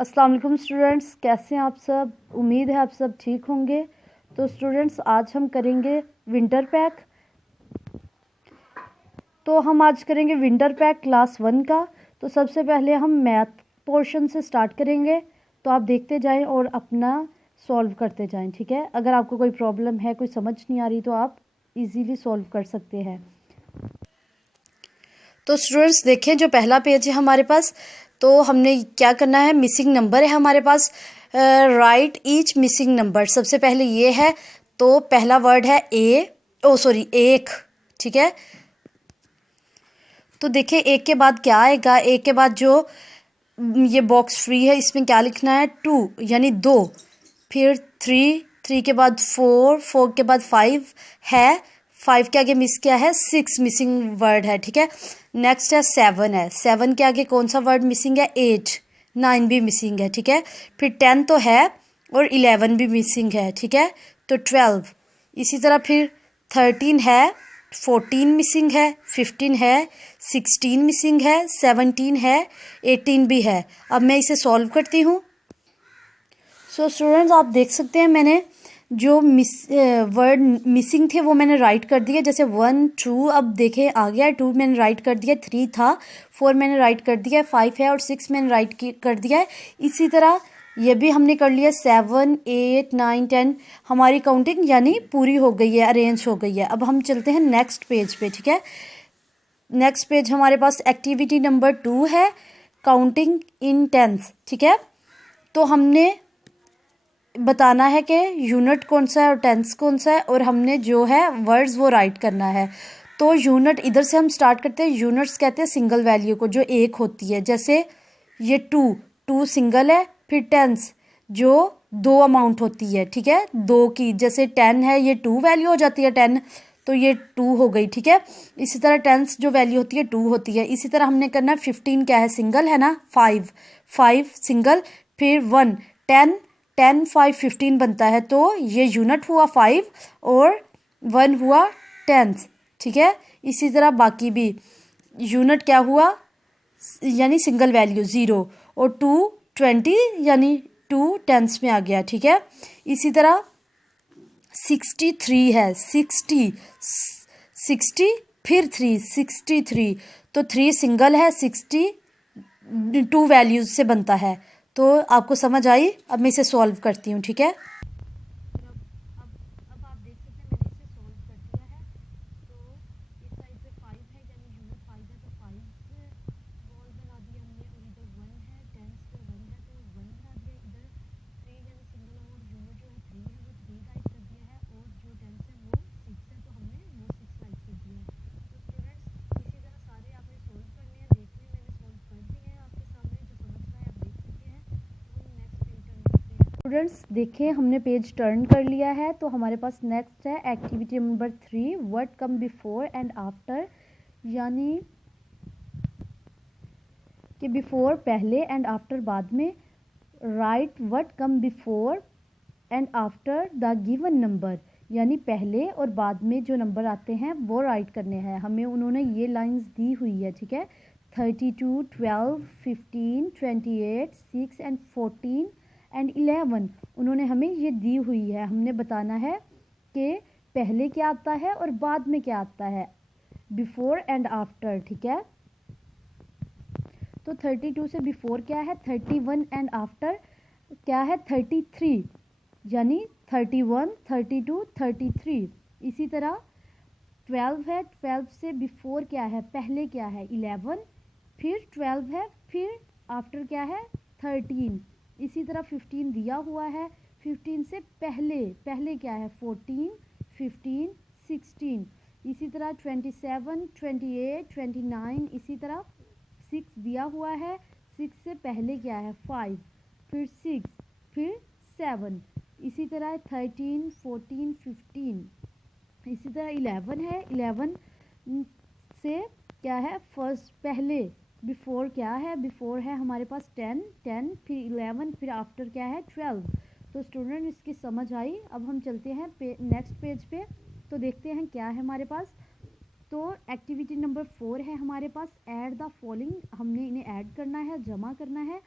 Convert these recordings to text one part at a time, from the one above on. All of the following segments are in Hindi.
अस्सलाम वालेकुम स्टूडेंट्स, कैसे हैं आप सब। उम्मीद है आप सब ठीक होंगे। तो स्टूडेंट्स आज हम करेंगे विंटर पैक। तो हम आज करेंगे विंटर पैक क्लास 1 का। तो सबसे पहले हम मैथ पोर्शन से स्टार्ट करेंगे। तो आप देखते जाएं और अपना सॉल्व करते जाएं, ठीक है। अगर आपको कोई प्रॉब्लम है, कोई समझ नहीं आ रही, तो आप इजीली सॉल्व कर सकते हैं। तो स्टूडेंट्स देखें, जो पहला पेज है हमारे पास, तो हमने क्या करना है, मिसिंग नंबर है हमारे पास। Write each missing number. सबसे पहले ये है, तो पहला वर्ड है एक, ठीक है। तो देखिए एक के बाद क्या आएगा, एक के बाद जो ये बॉक्स फ्री है इसमें क्या लिखना है, 2 यानी 2, फिर 3 के बाद 4 के बाद 5 है, 5 के आगे मिस क्या है, 6 मिसिंग वर्ड है, ठीक है। नेक्स्ट है 7 है, 7 के आगे कौन सा वर्ड मिसिंग है, 8, 9 भी मिसिंग है, ठीक है। फिर 10 तो है और 11 भी मिसिंग है, ठीक है। तो 12, इसी तरह फिर 13 है, 14 मिसिंग है, 15 है, 16 मिसिंग है, 17 है, 18 भी है। अब मैं इसे सॉल्व करती हूँ। सो स्टूडेंट्स आप देख सकते हैं, मैंने जो वर्ड मिसिंग थे वो मैंने राइट कर दिया। जैसे 1 2, अब देखें आ गया, 2 मैंने राइट कर दिया, 3 था, 4 मैंने राइट कर दिया, 5 है और 6 मैंने राइट कर दिया है। इसी तरह ये भी हमने कर लिया, 7 8 9 10 हमारी काउंटिंग यानी पूरी हो गई है, अरेंज हो गई है। अब हम चलते हैं नेक्स्ट पेज पे, ठीक है। नेक्स्ट पेज हमारे पास एक्टिविटी नंबर 2 है, काउंटिंग इन टेंस, ठीक है। तो हमने बताना है कि यूनिट कौन सा है और टेंस कौन सा है, और हमने जो है वर्ड्स वो राइट करना है। तो यूनिट इधर से हम स्टार्ट करते हैं। यूनिट्स कहते हैं सिंगल वैल्यू को, जो एक होती है। जैसे ये 2 सिंगल है, फिर टेंस जो 2 अमाउंट होती है, ठीक है, 2 की। जैसे 10 है, ये 2 वैल्यू हो जाती है 10, तो ये 2 हो गई, ठीक है। इसी तरह टेंस जो वैल्यू होती है 2 होती है। इसी तरह हमने करना है 15 क्या है, सिंगल है ना, 5 सिंगल, फिर 1 10 10 5 15 बनता है। तो ये यूनिट हुआ 5 और 1 हुआ टेंस, ठीक है। इसी तरह बाकी भी यूनिट क्या हुआ, यानी सिंगल वैल्यू 0, और 2 20 यानी 2 टेंस में आ गया, ठीक है। इसी तरह 63 है, 60 फिर 3 63, तो 3 सिंगल है, 60 2 वैल्यूज से बनता है। तो आपको समझ आई। अब मैं इसे सॉल्व करती हूँ, ठीक है। अब आप देख सकते हैं मैंने इसे सॉल्व कर दिया है। तो इस साइड पे 5 है, यानी यूनिट 5 है, तो 5 बॉल बना दिया हमने, और इधर 1 है, टेंस पे 1 है तो 1 बना दिया। इधर 3 यानी सिंगल, और यूनिट जो है 3 है वो 3 राइट कर दिया है, और जो टेंस है वो 6 है, तो हमने वो 6 राइट कर दिया है। तो स्टूडेंट्स इसी तरह सारे आपने सॉल्व करने हैं। देखने मैंने सॉल्व कर दिए हैं आपके सामने, जो समझना है आप देख सकते हैं। स्टूडेंट्स देखिए हमने पेज टर्न कर लिया है। तो हमारे पास नेक्स्ट है activity number 3, what come before and after, यानी कि बिफोर पहले एंड आफ्टर बाद में। Right what come before and after the given number, यानी पहले और बाद में जो नंबर आते हैं वो राइट करने हैं हमें। उन्होंने ये लाइंस दी हुई है, ठीक है। 32 12 15 28 6 एंड 14 एंड 11 उन्होंने हमें ये दी हुई है। हमने बताना है कि पहले क्या आता है और बाद में क्या आता है, बिफोर एंड आफ्टर, ठीक है। तो 32 से बिफोर क्या है, 31 एंड आफ्टर क्या है, 33, यानी 31 32 33। इसी तरह 12 है, 12 से बिफोर क्या है, पहले क्या है, 11, फिर 12 है, फिर आफ्टर क्या है, 13। इसी तरह 15 दिया हुआ है, 15 से पहले पहले क्या है, 14 15 16। इसी तरह 27 28 29। इसी तरह 6 दिया हुआ है, 6 से पहले क्या है, 5, फिर 6, फिर 7। इसी तरह 13 14 15। इसी तरह 11 है, 11 से क्या है, फर्स्ट पहले, बिफोर क्या है, बिफोर है हमारे पास 10 फिर 11, फिर आफ्टर क्या है, 12। तो स्टूडेंट इसकी समझ आई। अब हम चलते हैं नेक्स्ट पेज पे। तो देखते हैं क्या है हमारे पास। तो एक्टिविटी नंबर 4 है हमारे पास, ऐड द फॉलोइंग। हमने इन्हें ऐड करना है, जमा करना है।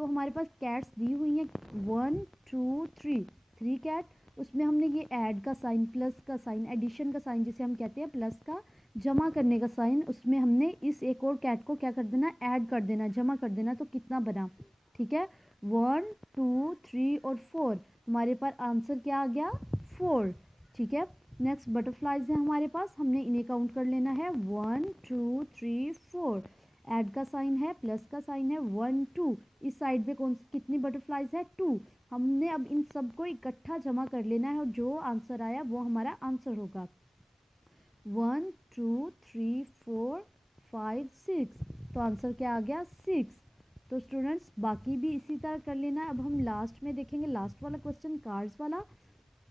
तो हमारे पास कैट्स दी हुई हैं 1 2 3, 3 कैट। उसमें हमने ये ऐड का साइन, प्लस का साइन, एडिशन का साइन जिसे हम कहते हैं, प्लस का जमा करने का साइन, उसमें हमने इस एक और कैट को क्या कर देना, ऐड कर देना, जमा कर देना। तो कितना बना, ठीक है, 1 2 3 और 4, हमारे पास आंसर क्या आ गया, 4, ठीक है। नेक्स्ट बटरफ्लाइज है हमारे पास, हमने इन्हें काउंट कर लेना है 1 2 3 4, ऐड का साइन है, प्लस का साइन है, 1 2, इस साइड पे कितनी बटरफ्लाइज है, 2। हमने अब इन सबको इकट्ठा जमा कर लेना है और जो आंसर आया वो हमारा आंसर होगा। 1 2 3 4 5 6, तो आंसर क्या आ गया, 6। तो स्टूडेंट्स बाकी भी इसी तरह कर लेना है। अब हम लास्ट में देखेंगे, लास्ट वाला क्वेश्चन कार्ड्स वाला।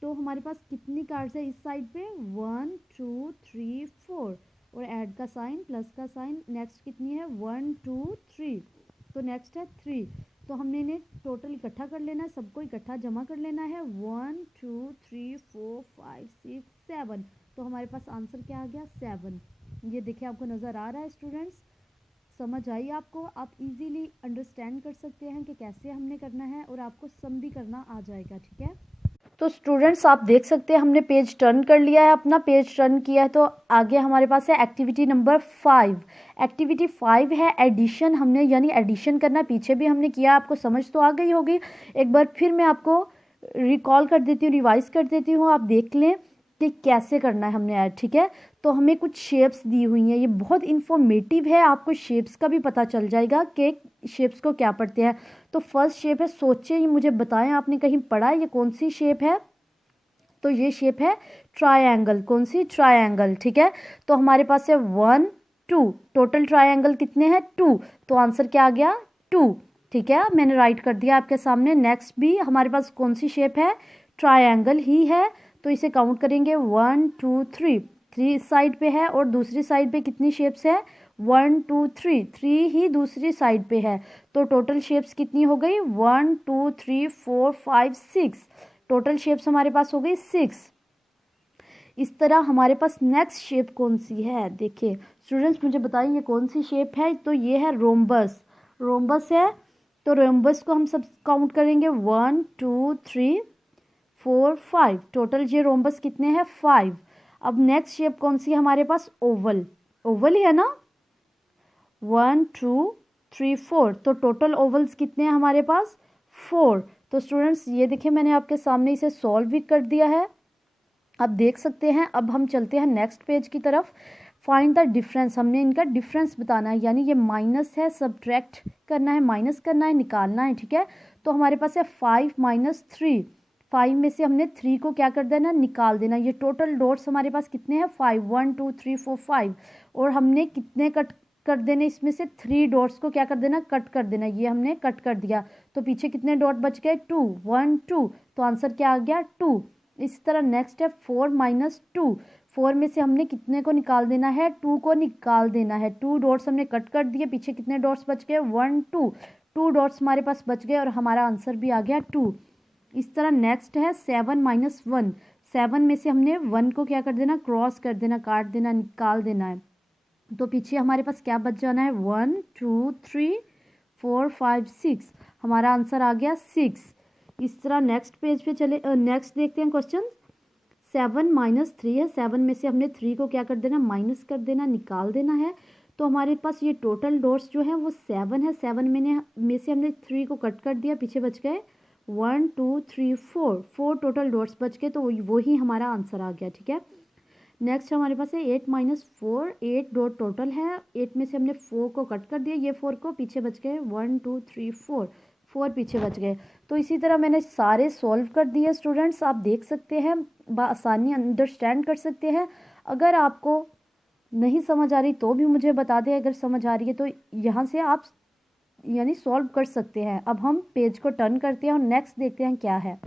तो हमारे पास कितनी कार्ड्स है इस साइड पे, 1 2 3 4, और ऐड का साइन, प्लस का साइन। नेक्स्ट कितनी है, 1 2 3, तो नेक्स्ट है 3। तो हमने इन्हें टोटल इकट्ठा कर लेना है, सबको इकट्ठा जमा कर लेना है, 1 2 3 4 5 6 7, तो हमारे पास आंसर क्या आ गया, 7। ये देखिए आपको नज़र आ रहा है स्टूडेंट्स, समझ आई आपको, आप इजीली अंडरस्टैंड कर सकते हैं कि कैसे हमने करना है, और आपको सम भी करना आ जाएगा, ठीक है। तो स्टूडेंट्स आप देख सकते हैं हमने पेज टर्न कर लिया है, अपना पेज टर्न किया है। तो आगे हमारे पास है एक्टिविटी नंबर 5। एक्टिविटी 5 है एडिशन, हमने यानी एडिशन करना, पीछे भी हमने किया, आपको समझ तो आ गई होगी। एक बार फिर मैं आपको रिकॉल कर देती हूँ, रिवाइज कर देती हूँ, आप देख लें कि कैसे करना है हमने ऐड, ठीक है। तो हमें कुछ शेप्स दी हुई हैं, ये बहुत इन्फॉर्मेटिव है, आपको शेप्स का भी पता चल जाएगा कि शेप्स को क्या पढ़ते हैं। तो फर्स्ट शेप है, सोचिए, ये मुझे बताएं आपने कहीं पढ़ा है, ये कौन सी शेप है। तो ये शेप है ट्रायंगल, कौन सी, ट्रायंगल, ठीक है। तो हमारे पास है 1 2, टोटल ट्रायंगल कितने हैं, 2, तो आंसर क्या आ गया, 2, ठीक है, मैंने राइट कर दिया आपके सामने। नेक्स्ट भी हमारे पास कौन सी शेप है, ट्रायंगल ही है, तो इसे काउंट करेंगे 1 2 3, 3 इस साइड पे है, और दूसरी साइड पे कितनी शेप्स है, 1 2 3, 3 ही दूसरी साइड पे है। तो टोटल शेप्स कितनी हो गई, 1 2 3 4 5 6, टोटल शेप्स हमारे पास हो गई 6। इस तरह हमारे पास नेक्स्ट शेप कौन सी है, देखिए स्टूडेंट्स मुझे बताइए ये कौन सी शेप है। तो ये है रोम्बस, रोम्बस है। तो रोम्बस को हम सब काउंट करेंगे 1 2 3 4 5, टोटल ये रोम्बस कितने हैं, 5। अब नेक्स्ट शेप कौन सी है हमारे पास, ओवल, ओवल ही है ना, 1 2 3 4, तो टोटल ओवल्स कितने हैं हमारे पास, 4। तो स्टूडेंट्स ये देखिए मैंने आपके सामने इसे सॉल्व भी कर दिया है, आप देख सकते हैं। अब हम चलते हैं नेक्स्ट पेज की तरफ। फाइंड द डिफरेंस, हमने इनका डिफरेंस बताना है, यानी ये माइनस है, सब्ट्रैक्ट करना है, माइनस करना है, निकालना है, ठीक है। तो हमारे पास है 5 माइनस 3, 5 में से हमने 3 को क्या कर देना, निकाल देना। ये टोटल डॉट्स हमारे पास कितने हैं, 5, 1 2 3 4 5, और हमने कितने कट कर देने, इसमें से 3 डॉट्स को क्या कर देना, कट कर देना। ये हमने कट कर दिया, तो पीछे कितने डॉट बच गए, 2, 1 2, तो आंसर क्या आ गया, 2। इसी तरह नेक्स्ट है 4 माइनस 2, 4 में से हमने कितने को निकाल देना है, 2 को निकाल देना है। 2 डॉट्स हमने कट कर दिए, पीछे कितने डॉट्स बच गए, 1 2, 2 डॉट्स हमारे पास बच गए, और हमारा आंसर भी आ गया 2। इस तरह नेक्स्ट है 7 माइनस 1, 7 में से हमने 1 को क्या कर देना, क्रॉस कर देना, काट देना, निकाल देना है। तो पीछे हमारे पास क्या बच जाना है, 1 2 3 4 5 6, हमारा आंसर आ गया 6। इस तरह नेक्स्ट पेज पे चले, नेक्स्ट देखते हैं क्वेश्चन। 7 माइनस 3 है, 7 में से हमने 3 को क्या कर देना, माइनस कर देना, निकाल देना है। तो हमारे पास ये टोटल डॉट्स जो है वो 7 है, 7 में से हमने 3 को कट कर दिया, पीछे बच गए 1 2 3 4, 4 टोटल डॉट्स बच गए, तो वो ही हमारा आंसर आ गया, ठीक है। नेक्स्ट हमारे पास है 8 माइनस 4, 8 डॉट टोटल है, 8 में से हमने 4 को कट कर दिया, ये 4 को पीछे बच गए 1 2 3 4, 4 पीछे बच गए। तो इसी तरह मैंने सारे सॉल्व कर दिए स्टूडेंट्स, आप देख सकते हैं, आसानी अंडरस्टैंड कर सकते हैं। अगर आपको नहीं समझ आ रही तो भी मुझे बता दें, अगर समझ आ रही है तो यहाँ से आप यानी सॉल्व कर सकते हैं। अब हम पेज को टर्न करते हैं और नेक्स्ट देखते हैं क्या है।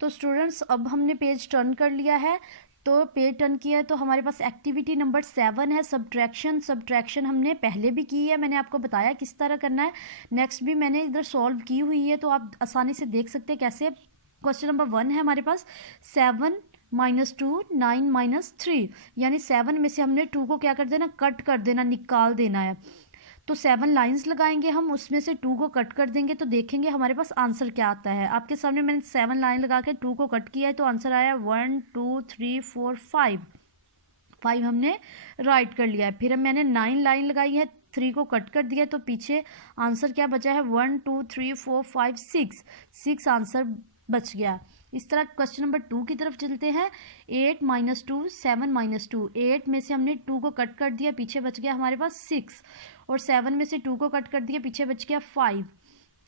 तो स्टूडेंट्स अब हमने पेज टर्न कर लिया है, तो पेज टर्न किया है, तो हमारे पास एक्टिविटी नंबर 7 है सब्ट्रैक्शन। सब्ट्रैक्शन हमने पहले भी की है, मैंने आपको बताया किस तरह करना है। नेक्स्ट भी मैंने इधर सॉल्व की हुई है, तो आप आसानी से देख सकते हैं कैसे। क्वेश्चन नंबर 1 है हमारे पास 7 माइनस 2 9 माइनस 3, यानी 7 में से हमने 2 को क्या कर देना, कट कर देना, निकाल देना है। तो 7 लाइंस लगाएंगे हम, उसमें से 2 को कट कर देंगे तो देखेंगे हमारे पास आंसर क्या आता है। आपके सामने मैंने 7 लाइन लगा के 2 को कट किया है तो आंसर आया 1 2 3 4 5 हमने राइट कर लिया है। फिर मैंने 9 लाइन लगाई है, 3 को कट कर दिया तो पीछे आंसर क्या बचा है 1 2 3 4 5 6 आंसर बच गया। इस तरह क्वेश्चन नंबर 2 की तरफ चलते हैं। 8 - 2 7 - 2, 8 में से हमने 2 को कट कर दिया, पीछे बच गया हमारे पास 6, और 7 में से 2 को कट कर दिया, पीछे बच गया 5।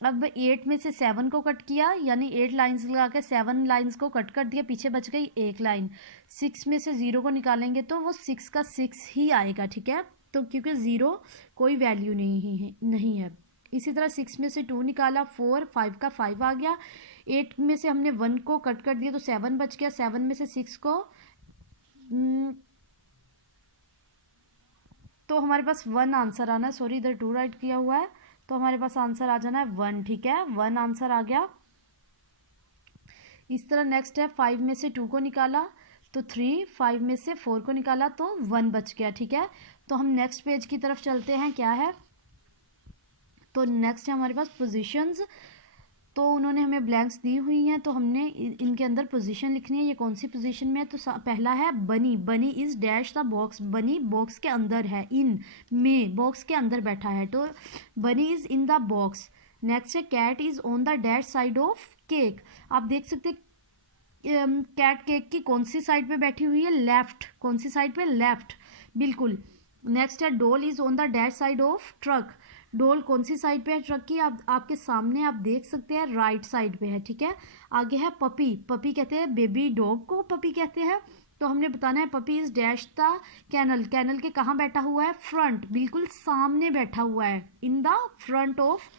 अब 8 में से 7 को कट किया, यानी 8 लाइंस लगा के 7 लाइंस को कट कर दिया, पीछे बच गई 1 लाइन। 6 में से 0 को निकालेंगे तो वो 6 का 6 ही आएगा, ठीक है, तो क्योंकि 0 कोई वैल्यू नहीं है। इसी तरह 6 में से 2 निकाला 4, 5 का 5 आ गया। 8 में से हमने 1 को कट कर दिया तो 7 बच गया, 7 में से 6 को तो हमारे पास 1 आंसर आना है। सॉरी, इधर 2 राइट किया हुआ है, तो हमारे पास आंसर आ जाना है 1, ठीक है, 1 आंसर आ गया। इस तरह नेक्स्ट है 5 में से 2 को निकाला तो 3, 5 में से 4 को निकाला तो 1 बच गया, ठीक है। तो हम नेक्स्ट पेज की तरफ चलते हैं, क्या है, तो नेक्स्ट है हमारे पास पोजीशंस। तो उन्होंने हमें ब्लैंक्स दी हुई हैं, तो हमने इनके अंदर पोजीशन लिखनी है, ये कौन सी पोजीशन में है। तो पहला है बनी, बनी इज डैश द बॉक्स, बनी बॉक्स के अंदर है, इन में बॉक्स के अंदर बैठा है, तो bunny is in the box. Next है cat is on the dash side of cake, आप देख सकते कैट केक की कौन सी साइड पे बैठी हुई है, लेफ्ट, कौन सी साइड पे, लेफ्ट, बिल्कुल। नेक्स्ट है doll is on the dash side of truck, डोल कौन सी साइड पे है ट्रक की, आप आपके सामने आप देख सकते हैं राइट साइड पे है, ठीक है। आगे है पपी, पपी कहते हैं बेबी डॉग को पपी कहते हैं, तो हमने बताना है puppy is dash the kennel, kennel के कहाँ बैठा हुआ है, फ्रंट, बिल्कुल सामने बैठा हुआ है, इन द फ्रंट ऑफ।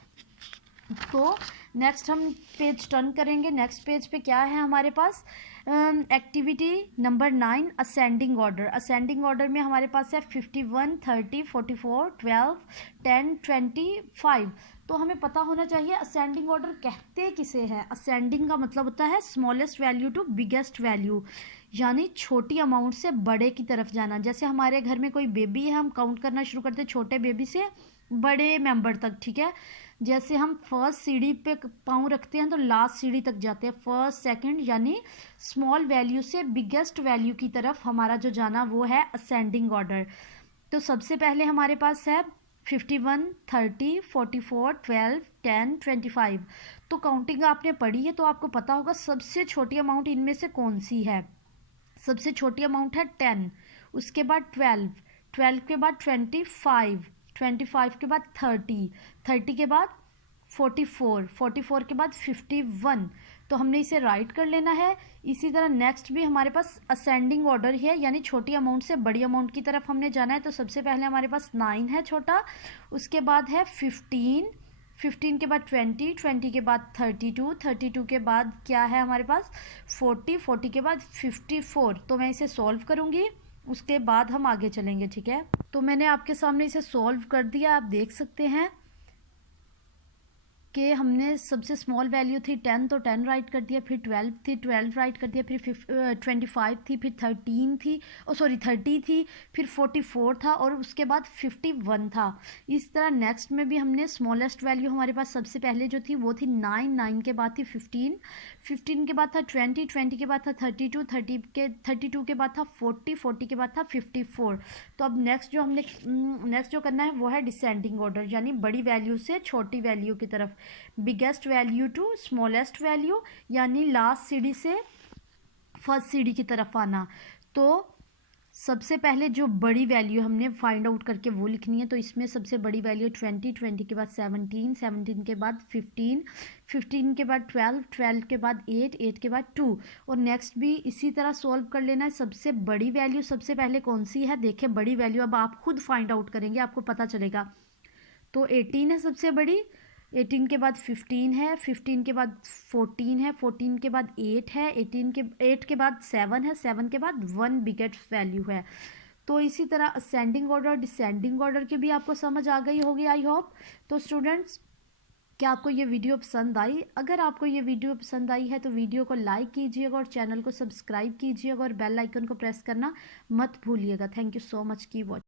तो नेक्स्ट हम पेज टर्न करेंगे, नेक्स्ट पेज पे क्या है हमारे पास, activity number 9 ascending order. Ascending order में हमारे पास है 51 30 44 12 10 25। तो हमें पता होना चाहिए असेंडिंग ऑर्डर कहते किसे हैं। असेंडिंग का मतलब होता है smallest value to biggest value, यानी छोटी अमाउंट से बड़े की तरफ जाना। जैसे हमारे घर में कोई बेबी है, हम काउंट करना शुरू करते हैं छोटे बेबी से बड़े मेंबर तक, ठीक है। जैसे हम फर्स्ट सीढ़ी पे पाँव रखते हैं तो लास्ट सीढ़ी तक जाते हैं, फर्स्ट सेकंड, यानी स्मॉल वैल्यू से बिगेस्ट वैल्यू की तरफ हमारा जो जाना वो है असेंडिंग ऑर्डर। तो सबसे पहले हमारे पास है 51 30 44 12 10 25। तो काउंटिंग आपने पढ़ी है तो आपको पता होगा सबसे छोटी अमाउंट इनमें से कौन सी है। सबसे छोटी अमाउंट है 10, उसके बाद 12, 12 के बाद 25, 25 के बाद 30, 30 के बाद 44, 44 के बाद 51। तो हमने इसे राइट कर लेना है। इसी तरह नेक्स्ट भी हमारे पास असेंडिंग ऑर्डर है, यानी छोटी अमाउंट से बड़ी अमाउंट की तरफ हमने जाना है। तो सबसे पहले हमारे पास 9 है छोटा, उसके बाद है 15, 15 के बाद 20, 20 के बाद 32, 32 के बाद क्या है हमारे पास 40, 40 के बाद 54। तो मैं इसे सॉल्व करूँगी, उसके बाद हम आगे चलेंगे, ठीक है। तो मैंने आपके सामने इसे सॉल्व कर दिया, आप देख सकते हैं कि हमने सबसे स्मॉल वैल्यू थी 10 तो 10 राइट कर दिया, फिर 12 थी 12 राइट कर दिया, फिर 25 थी, फिर 13 थी, 30 थी, फिर 44 था और उसके बाद 51 था। इस तरह नेक्स्ट में भी हमने स्मॉलेस्ट वैल्यू हमारे पास सबसे पहले जो थी वो थी 9, 9 के बाद थी 15, 15 के बाद था 20, 20 के बाद था 32, 32 के बाद था 40, 40 के बाद था 54। तो अब नेक्स्ट जो करना है वो है डिसेंडिंग ऑर्डर, यानी बड़ी वैल्यू से छोटी वैल्यू की तरफ, biggest value to smallest value, यानी लास्ट सीढ़ी से फर्स्ट सीढ़ी की तरफ आना। तो सबसे पहले जो बड़ी वैल्यू हमने फाइंड आउट करके वो लिखनी है। तो इसमें सबसे बड़ी वैल्यू 20, 20 के बाद 17, 17 के बाद 15, 15 के बाद 12, 12 के बाद 8, 8 के बाद 2। और नेक्स्ट भी इसी तरह सॉल्व कर लेना है। सबसे बड़ी वैल्यू सबसे पहले कौन सी है, देखिए बड़ी वैल्यू अब आप खुद फाइंड आउट करेंगे, आपको पता चलेगा। तो 18 है सबसे बड़ी, 18 के बाद 15 है, 15 के बाद 14 है, 14 के बाद 8 है, 8 के बाद 7 है, 7 के बाद 1 बिगेस्ट वैल्यू है। तो इसी तरह असेंडिंग ऑर्डर डिसेंडिंग ऑर्डर की भी आपको समझ आ गई होगी, आई होप। तो स्टूडेंट्स, क्या आपको ये वीडियो पसंद आई? अगर आपको ये वीडियो पसंद आई है तो वीडियो को लाइक कीजिएगा और चैनल को सब्सक्राइब कीजिएगा और बेल आइकन को प्रेस करना मत भूलिएगा। थैंक यू सो मच की वॉचिंग।